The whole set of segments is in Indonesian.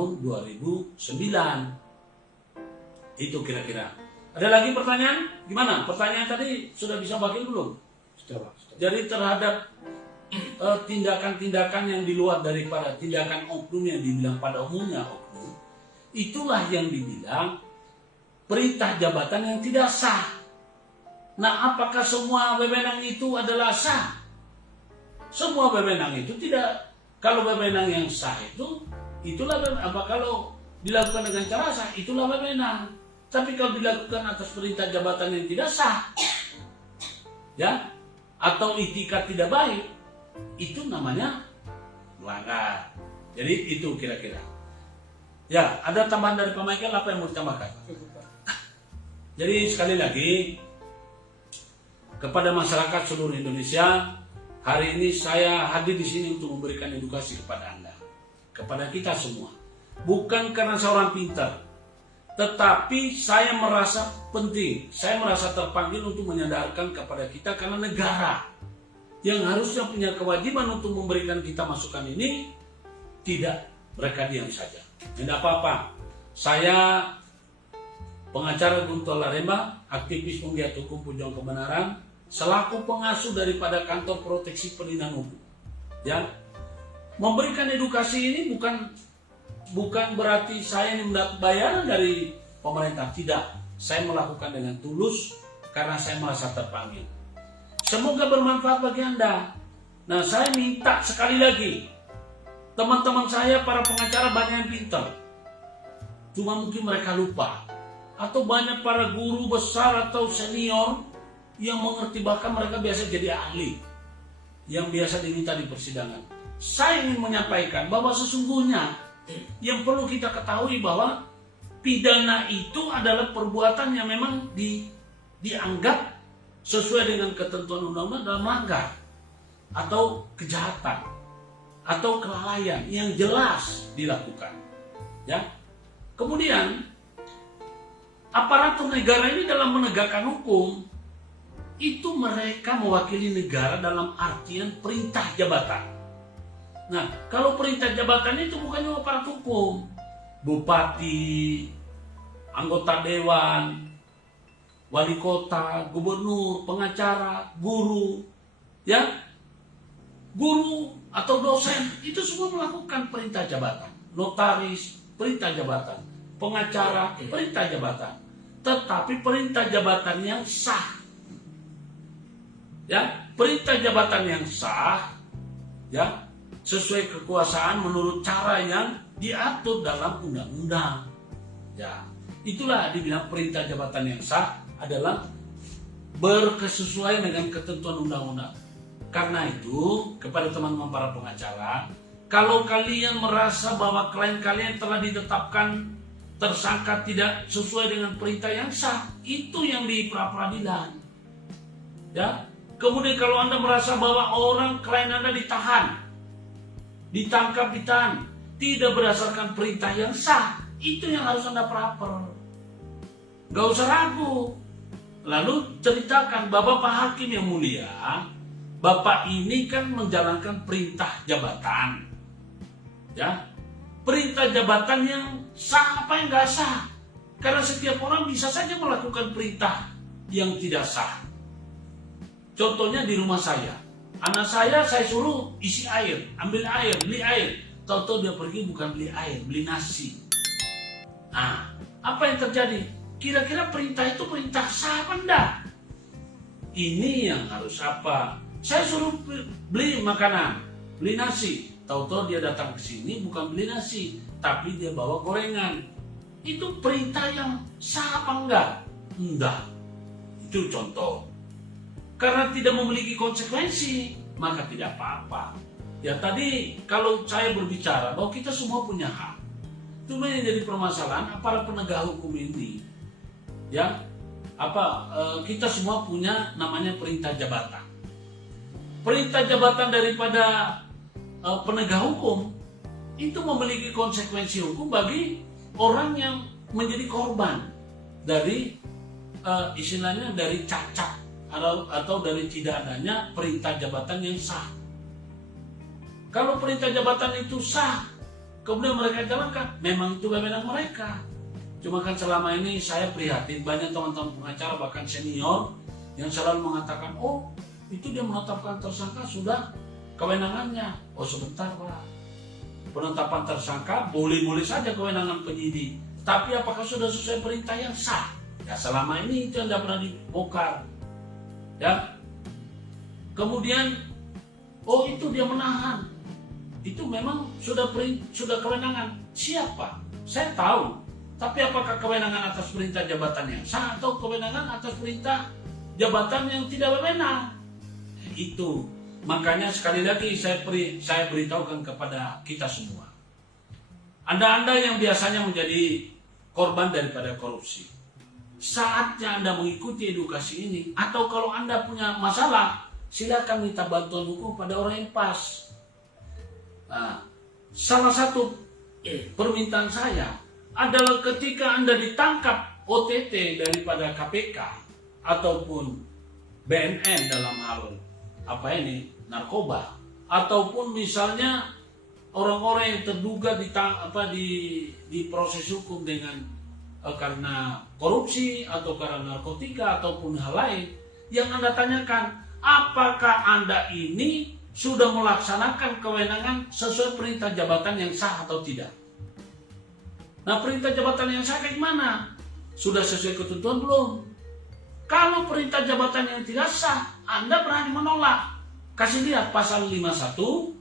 tahun 2009. Itu kira-kira. Ada lagi pertanyaan? Gimana? Pertanyaan tadi sudah bisa bagi belum? Sudah, Pak. Sudah. Jadi terhadap tindakan-tindakan yang di luar daripada tindakan oknum yang dibilang pada umumnya oknum, itulah yang dibilang perintah jabatan yang tidak sah. Nah, apakah semua wewenang itu adalah sah? Semua wewenang itu tidak. Kalau wewenang yang sah itu, itulah apa kalau dilakukan dengan cara sah, itulah wewenang. Tapi kalau dilakukan atas perintah jabatan yang tidak sah, ya, atau itikat tidak baik, itu namanya melanggar. Jadi itu kira-kira. Ya, ada tambahan dari Pak Michael, apa yang mau ditambahkan? Jadi sekali lagi, kepada masyarakat seluruh Indonesia, hari ini saya hadir di sini untuk memberikan edukasi kepada Anda, kepada kita semua. Bukan karena seorang pintar, tetapi saya merasa penting, saya merasa terpanggil untuk menyadarkan kepada kita karena negara yang harusnya punya kewajiban untuk memberikan kita masukan ini, tidak, mereka diam saja. Tidak apa-apa. Saya pengacara Guntur Laremba, aktivis penggiat hukum Pujuang Kebenaran, selaku pengasuh daripada Kantor Proteksi Perlindungan Hukum. Ya, memberikan edukasi ini bukan berarti saya ini mendapat bayaran dari pemerintah, tidak. Saya melakukan dengan tulus karena saya merasa terpanggil. Semoga bermanfaat bagi Anda. Nah, saya minta sekali lagi, teman-teman saya para pengacara banyak yang pintar, cuma mungkin mereka lupa, atau banyak para guru besar atau senior yang mengerti, bahkan mereka biasa jadi ahli yang biasa diminta di persidangan. Saya ingin menyampaikan bahwa sesungguhnya yang perlu kita ketahui bahwa pidana itu adalah perbuatan yang memang dianggap sesuai dengan ketentuan undang-undang dalam melanggar atau kejahatan atau kelalaian yang jelas dilakukan. Ya. Kemudian aparatur negara ini dalam menegakkan hukum itu mereka mewakili negara dalam artian perintah jabatan. Nah, kalau perintah jabatan itu bukan cuma aparat hukum, bupati, anggota dewan, wali kota, gubernur, pengacara, guru, ya, guru atau dosen, itu semua melakukan perintah jabatan. Notaris, perintah jabatan. Pengacara, perintah jabatan. Tetapi perintah jabatan yang sah, ya, perintah jabatan yang sah, ya, sesuai kekuasaan menurut cara yang diatur dalam undang-undang. Ya, itulah dibilang perintah jabatan yang sah adalah berkesesuaian dengan ketentuan undang-undang. Karena itu, kepada teman-teman para pengacara, kalau kalian merasa bahwa klien kalian telah ditetapkan tersangka tidak sesuai dengan perintah yang sah, itu yang di pra-peradilan. Ya, kemudian kalau Anda merasa bahwa klien Anda ditangkap, ditahan, tidak berdasarkan perintah yang sah, itu yang harus Anda praper. Gak usah ragu. Lalu ceritakan, Bapak Hakim yang mulia, Bapak ini kan menjalankan perintah jabatan. Ya, perintah jabatan yang sah apa yang gak sah. Karena setiap orang bisa saja melakukan perintah yang tidak sah. Contohnya di rumah saya, anak saya suruh isi air, ambil air, beli air. Tahu-tahu dia pergi bukan beli air, beli nasi. Nah, apa yang terjadi? Kira-kira perintah itu perintah sah apa enggak? Ini yang harus apa? Saya suruh beli makanan, beli nasi. Tahu-tahu dia datang ke sini bukan beli nasi, tapi dia bawa gorengan. Itu perintah yang sah apa enggak? Enggak. Itu contoh. Karena tidak memiliki konsekuensi, maka tidak apa-apa. Ya tadi kalau saya berbicara bahwa kita semua punya hak. Cuma yang jadi permasalahan aparat penegak hukum ini, ya, kita semua punya namanya perintah jabatan. Perintah jabatan daripada penegak hukum itu memiliki konsekuensi hukum bagi orang yang menjadi korban dari istilahnya dari cacat atau dari tidak adanya perintah jabatan yang sah. Kalau perintah jabatan itu sah, kemudian mereka jalankan, memang itu wewenang mereka. Cuma kan selama ini saya prihatin banyak teman-teman pengacara bahkan senior yang selalu mengatakan, oh itu dia menetapkan tersangka sudah kewenangannya. Oh sebentar Pak, penetapan tersangka boleh-boleh saja kewenangan penyidik, tapi apakah sudah sesuai perintah yang sah? Ya selama ini itu yang tidak pernah dibongkar. Ya, kemudian oh itu dia menahan, itu memang sudah kewenangan siapa? Saya tahu, tapi apakah kewenangan atas perintah jabatan yang sah atau kewenangan atas perintah jabatan yang tidak wewenang? Itu makanya sekali lagi saya beritahukan kepada kita semua, Anda yang biasanya menjadi korban daripada korupsi, saatnya Anda mengikuti edukasi ini. Atau kalau Anda punya masalah, silakan minta bantuan hukum pada orang yang pas. Nah, salah satu permintaan saya adalah ketika Anda ditangkap OTT daripada KPK ataupun BNN dalam hal narkoba, ataupun misalnya orang-orang yang terduga di proses hukum dengan karena korupsi atau karena narkotika ataupun hal lain, yang Anda tanyakan, apakah Anda ini sudah melaksanakan kewenangan sesuai perintah jabatan yang sah atau tidak? Nah, perintah jabatan yang sah kayak mana? Sudah sesuai ketentuan belum? Kalau perintah jabatan yang tidak sah, Anda berani menolak. Kasih lihat pasal 51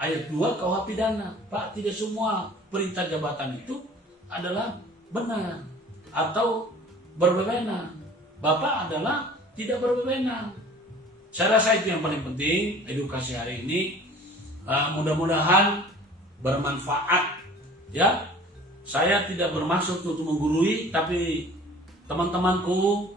ayat 2 KUH pidana. Pak, tidak semua perintah jabatan itu adalah benar atau berwenang. Bapak adalah tidak berwenang. Saya rasa itu yang paling penting edukasi hari ini. Mudah-mudahan bermanfaat. Ya, saya tidak bermaksud untuk menggurui, tapi teman-temanku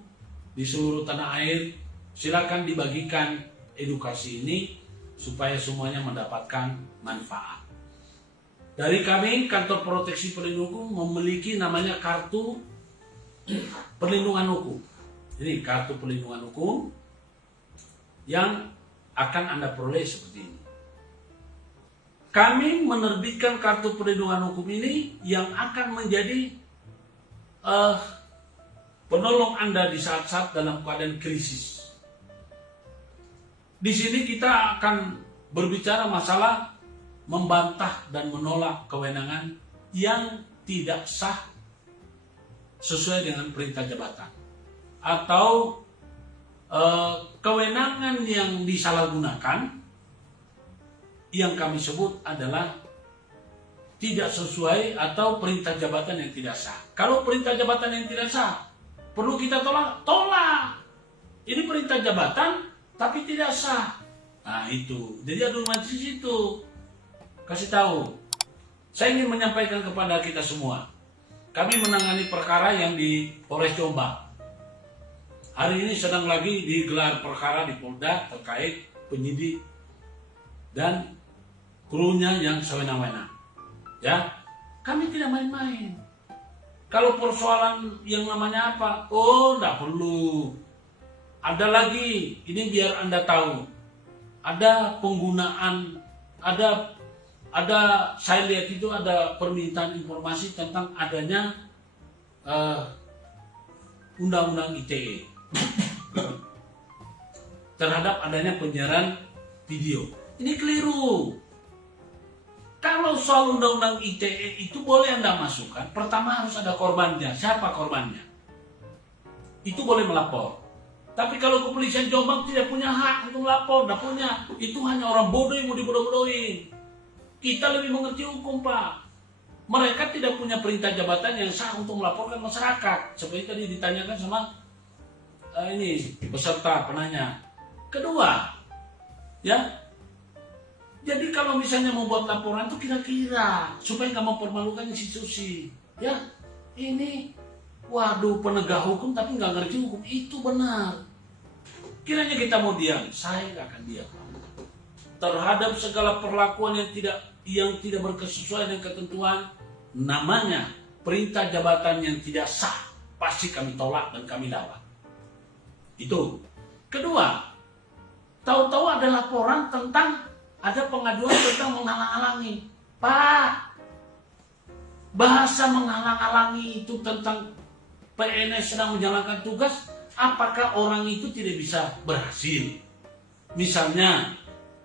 di seluruh tanah air, silakan dibagikan edukasi ini supaya semuanya mendapatkan manfaat. Dari kami, Kantor Proteksi Perlindungan Hukum memiliki namanya kartu perlindungan hukum. Jadi kartu perlindungan hukum yang akan Anda peroleh seperti ini. Kami menerbitkan kartu perlindungan hukum ini yang akan menjadi penolong Anda di saat-saat dalam keadaan krisis. Di sini kita akan berbicara masalah membantah dan menolak kewenangan yang tidak sah sesuai dengan perintah jabatan, atau kewenangan yang disalahgunakan yang kami sebut adalah tidak sesuai atau perintah jabatan yang tidak sah. Kalau perintah jabatan yang tidak sah perlu kita tolak. Ini perintah jabatan tapi tidak sah. Nah itu, jadi adu majlis itu. Kasih tahu, saya ingin menyampaikan kepada kita semua, kami menangani perkara yang di Polres Jombang. Hari ini sedang lagi digelar perkara di Polda terkait penyidik dan krunya yang sewenang-wenang. Ya, kami tidak main-main. Kalau persoalan yang namanya apa? Oh, enggak perlu. Ada lagi, ini biar Anda tahu. Ada penggunaan, ada saya lihat itu ada permintaan informasi tentang adanya undang-undang ITE terhadap adanya penyiaran video. Ini keliru. Kalau soal undang-undang ITE itu boleh Anda masukkan, pertama harus ada korbannya. Siapa korbannya? Itu boleh melapor. Tapi kalau kepolisian Jombang tidak punya hak untuk melapor, tidak punya. Itu hanya orang bodoh yang mau dibodoh-bodohin. Kita lebih mengerti hukum, Pak. Mereka tidak punya perintah jabatan yang sah untuk melaporkan masyarakat. Seperti tadi ditanyakan sama peserta penanya. Kedua, ya. Jadi kalau misalnya membuat laporan itu kira-kira supaya nggak mempermalukan institusi, ya. Ini, waduh, penegak hukum tapi nggak ngerti hukum, itu benar. Kiranya kita mau diam, saya nggak akan diam. Terhadap segala perlakuan yang tidak berkesesuaian dengan ketentuan, namanya perintah jabatan yang tidak sah, pasti kami tolak dan kami lawan. Itu. Kedua, tahu-tahu ada laporan tentang ada pengaduan tentang menghalang-halangi. Pak, bahasa menghalang-halangi itu tentang PNS sedang menjalankan tugas, apakah orang itu tidak bisa berhasil? Misalnya,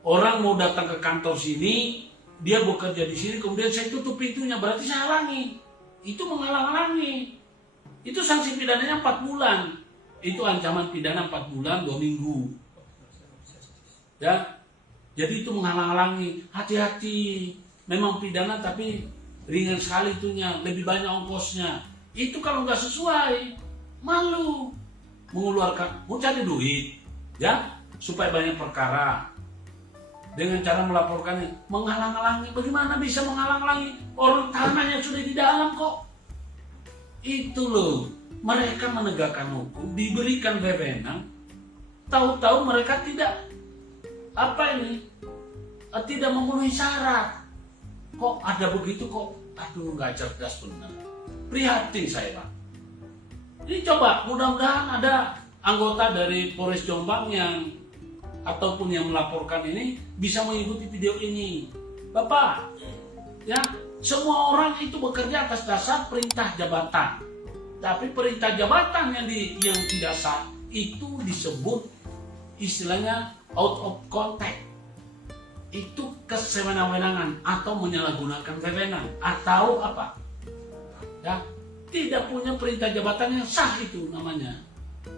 orang mau datang ke kantor sini, dia bekerja di sini, kemudian saya tutup pintunya, berarti saya halangi. Itu menghalang-halangi. Itu sanksi pidananya 4 bulan. Itu ancaman pidana 4 bulan, 2 minggu. Ya, jadi itu menghalang-halangi. Hati-hati. Memang pidana tapi ringan sekali itunya, lebih banyak ongkosnya. Itu kalau nggak sesuai, malu. Mengeluarkan, mau cari duit, ya, supaya banyak perkara. Dengan cara melaporkannya, menghalang-halangi. Bagaimana bisa menghalang-halangi? Orang tanahnya sudah di dalam kok. Itu loh, mereka menegakkan hukum, diberikan wewenang, tahu-tahu mereka tidak tidak memenuhi syarat. Kok ada begitu kok? Aduh, nggak cerdas benar. Prihatin saya, Pak. Ini coba, mudah-mudahan ada anggota dari Polres Jombang yang ataupun yang melaporkan ini bisa mengikuti video ini. Bapak, ya, semua orang itu bekerja atas dasar perintah jabatan. Tapi perintah jabatan yang tidak sah itu disebut istilahnya out of context. Itu kesewenang-wenangan atau menyalahgunakan wewenang atau apa? Ya, tidak punya perintah jabatan yang sah itu namanya.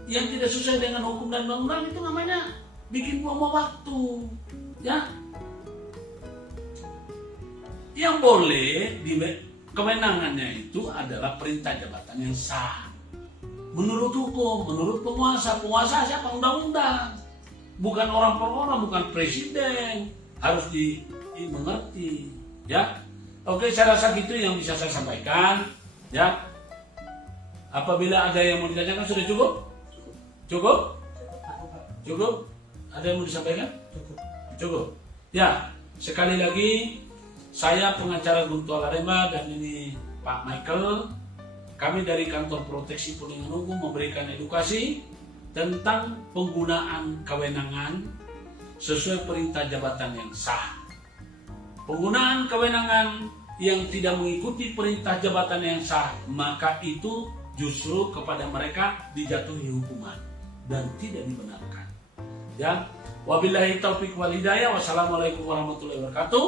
Yang tidak sesuai dengan hukum dan undang-undang itu namanya bikin buang-buang waktu. Ya. Yang boleh kewenangannya itu adalah perintah jabatan yang sah. Menurut hukum, menurut penguasa. Penguasa siapa? Undang-undang. Bukan orang per orang, bukan presiden. Harus dimengerti, ya. Oke, saya rasa gitu yang bisa saya sampaikan, ya. Apabila ada yang mau ditanyakan sudah cukup? Cukup? Cukup? Ada yang mau disampaikan? Cukup. Ya, sekali lagi saya pengacara Guntur Alaremba dan ini Pak Michael. Kami dari Kantor Proteksi Perlindungan Hukum memberikan edukasi tentang penggunaan kewenangan sesuai perintah jabatan yang sah. Penggunaan kewenangan yang tidak mengikuti perintah jabatan yang sah, maka itu justru kepada mereka dijatuhi hukuman dan tidak dibenarkan. Ya, wabillahi taufiq wal hidayah. Wassalamualaikum warahmatullahi wabarakatuh.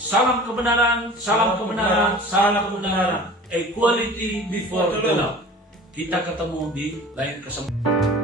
Salam kebenaran, salam kebenaran, salam kebenaran. Equality before the law. Kita ketemu di lain kesempatan.